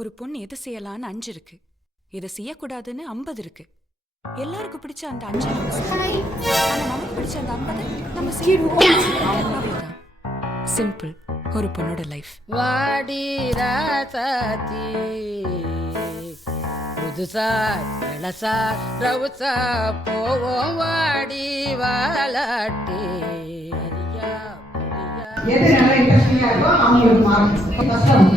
ஒரு பொண்ணு எது செய்யலான்னு 5 இருக்கு, எதை செய்யக்கூடாதுன்னு 50 இருக்கு. எல்லாருக்கும் பிடிச்ச அந்த 5 நம்ம செய்யணும். ஆனா நமக்கு பிடிச்ச அந்த 50 நம்ம செய்யணும். அவ்வளவுதான். சிம்பிள் ஒரு பொண்ணோட லைஃப். வாடி ராசாத்தி புதுசா இளசா ரவுசா போவோம் வாடி வாலாட்டி எது நல்லா இன்ட்ரெஸ்டிங்கா இருக்கோ அவங்களுக்கு மார்க் கஷ்டம்